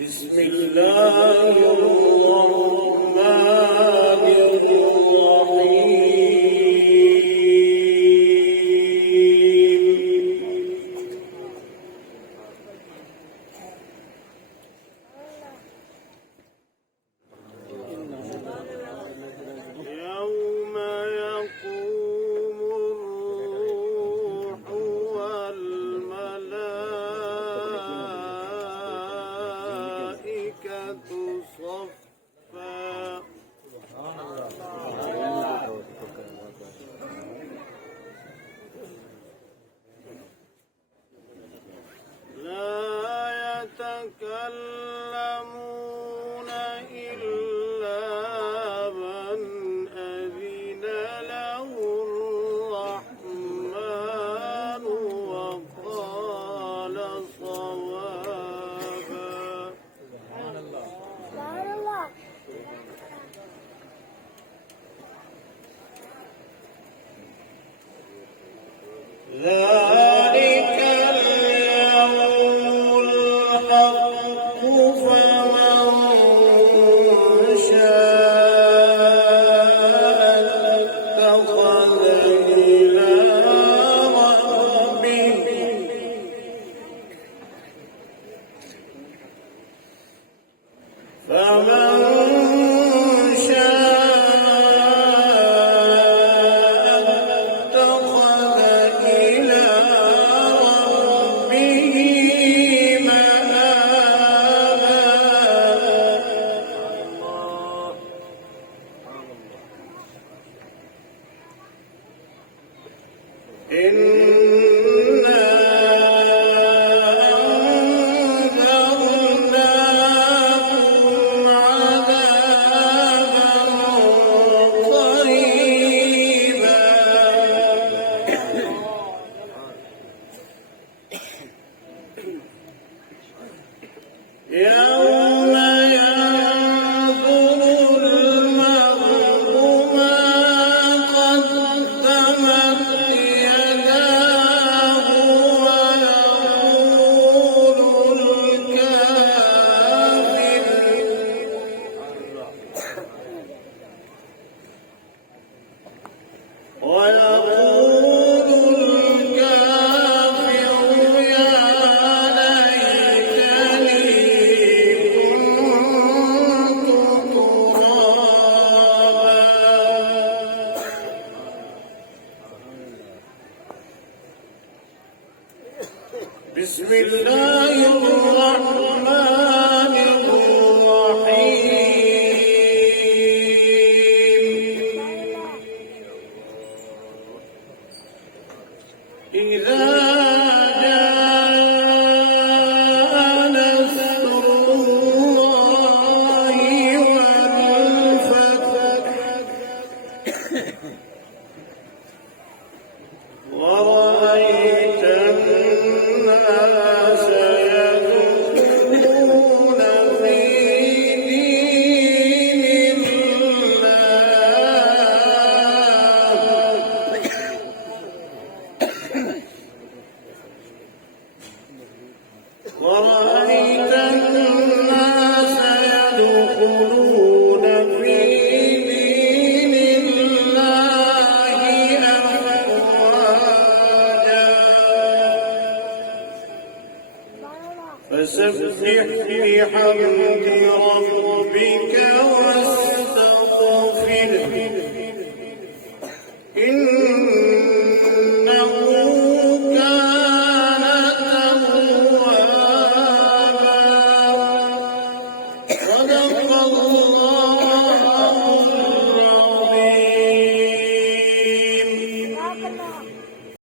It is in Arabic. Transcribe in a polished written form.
بسم الله الرحمن الرحيم. يوم يقوم الروح والملائكة صفا لا يتكلمون إلا من أذن له الرحمن وقال صوابا. ذلك اليوم الحق فمن شاء اتخذ إلى ربه فمن إنا أنذرناكم عذابا قريبا يوم ينظر المرء ما قدمت يداه ويقول الكافر يا ليتني كنت ترابا. بسم الله الرحمن الرحيم. إذا جاء نصر الله والفتح ورأيت الناس يدخلون في دين ورأيت الناس يدخلون في دين الله أفواجا فسبح بحمد